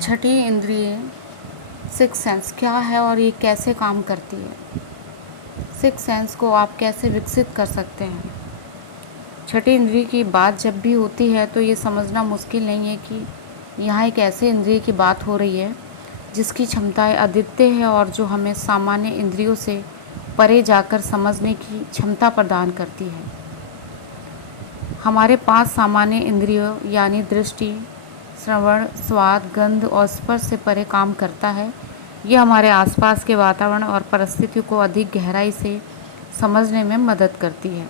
छठी इंद्रिय six sense क्या है और ये कैसे काम करती है? सिक्स सेंस को आप कैसे विकसित कर सकते हैं? छठी इंद्रिय की बात जब भी होती है तो ये समझना मुश्किल नहीं है कि यहाँ एक ऐसे इंद्रिय की बात हो रही है जिसकी क्षमताएं अद्वितीय है और जो हमें सामान्य इंद्रियों से परे जाकर समझने की क्षमता प्रदान करती है। हमारे 5 सामान्य इंद्रियों यानी दृष्टि, श्रवण, स्वाद, गंध और स्पर्श से परे काम करता है। ये हमारे आसपास के वातावरण और परिस्थितियों को अधिक गहराई से समझने में मदद करती है।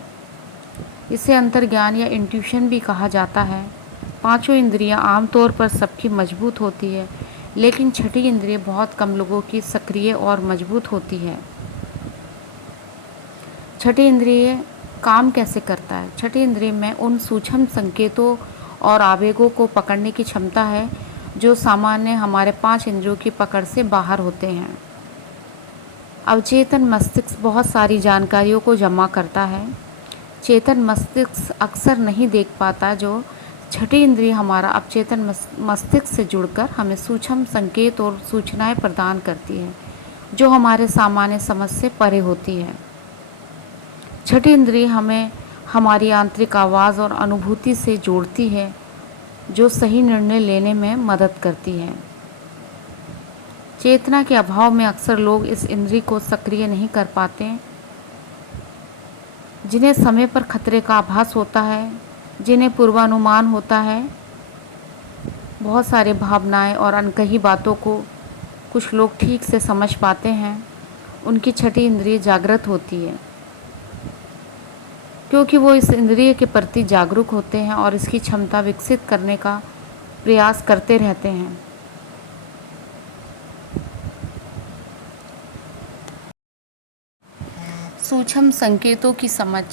इसे अंतर्ज्ञान या इंट्यूशन भी कहा जाता है। पांचों इंद्रियां आमतौर पर सबकी मजबूत होती है, लेकिन छठी इंद्रिय बहुत कम लोगों की सक्रिय और मजबूत होती है। छठी इंद्रिय काम कैसे करता है? छठी इंद्रिय में उन सूक्ष्म संकेतों और आवेगों को पकड़ने की क्षमता है जो सामान्य हमारे 5 इंद्रियों की पकड़ से बाहर होते हैं। अवचेतन मस्तिष्क बहुत सारी जानकारियों को जमा करता है। चेतन मस्तिष्क अक्सर नहीं देख पाता। जो छठी इंद्रिय हमारा अवचेतन मस्तिष्क से जुड़कर हमें सूक्ष्म संकेत और सूचनाएं प्रदान करती है जो हमारे सामान्य समझ से परे होती है। छठी इंद्रिय हमें हमारी आंतरिक आवाज़ और अनुभूति से जोड़ती है जो सही निर्णय लेने में मदद करती है। चेतना के अभाव में अक्सर लोग इस इंद्रिय को सक्रिय नहीं कर पाते, जिन्हें समय पर खतरे का आभास होता है, जिन्हें पूर्वानुमान होता है। बहुत सारे भावनाएं और अनकही बातों को कुछ लोग ठीक से समझ पाते हैं। उनकी छठी इंद्रिय जागृत होती है क्योंकि वो इस इंद्रिय के प्रति जागरूक होते हैं और इसकी क्षमता विकसित करने का प्रयास करते रहते हैं। सूक्ष्म संकेतों की समझ।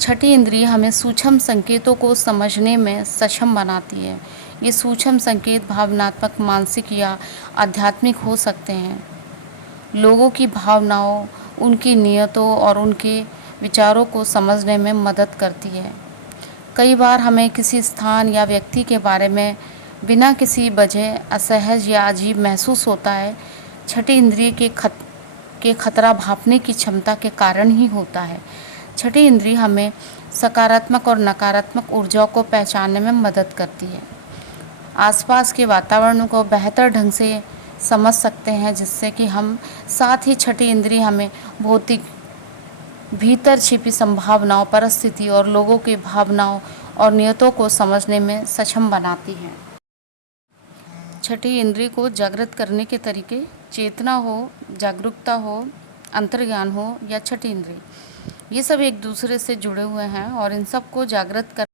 छठी इंद्रिय हमें सूक्ष्म संकेतों को समझने में सक्षम बनाती है। ये सूक्ष्म संकेत भावनात्मक, मानसिक या आध्यात्मिक हो सकते हैं। लोगों की भावनाओं, उनकी नियतों और उनके विचारों को समझने में मदद करती है। कई बार हमें किसी स्थान या व्यक्ति के बारे में बिना किसी वजह असहज या अजीब महसूस होता है। छठी इंद्रिय के खतरा भांपने की क्षमता के कारण ही होता है। छठी इंद्रिय हमें सकारात्मक और नकारात्मक ऊर्जाओं को पहचानने में मदद करती है। आसपास के वातावरण को बेहतर ढंग से समझ सकते हैं, जिससे कि हम साथ ही छठी इंद्रिय हमें भौतिक भीतर छिपी संभावनाओं, परिस्थिति और लोगों की भावनाओं और नियतों को समझने में सक्षम बनाती हैं। छठी इंद्रिय को जागृत करने के तरीके चेतना हो, जागरूकता हो, अंतर्ज्ञान हो या छठी इंद्रिय, ये सब एक दूसरे से जुड़े हुए हैं और इन सब को जागृत कर